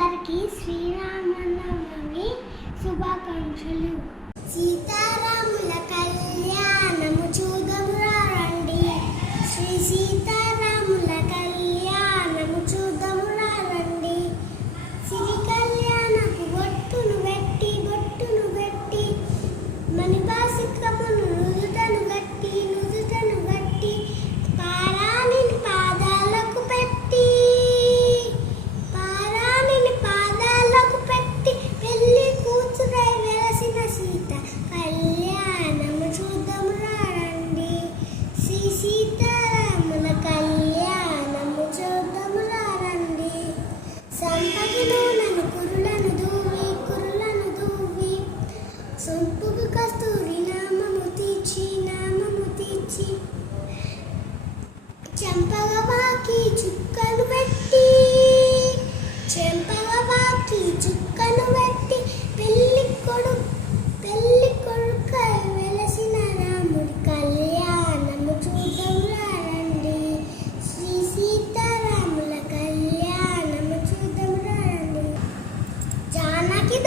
అందరికీ శ్రీరామనవమి శుభాకాంక్షలు. సీతారాముల కళ్యాణము చూదమురా రండి. శ్రీ సీతారాముల కళ్యాణము చూదమురా రండి. సిరి కళ్యాణపు బొట్టును పెట్టి మణిపాసికమును నుదుటను గట్టి పారాణిని పాదాలకు పెట్టి పెళ్లి కూతురై వెలసిన సీత కళ్యాణము చూద్దామురా రండి. శ్రీ సీతారాముల కళ్యాణము చూద్దామురా రండి. సంపదను నన్ను కురులను దూవి సొంపుకు కస్తూరి నామము తీర్చి చెంపగవాకి చుక్కను పెట్టి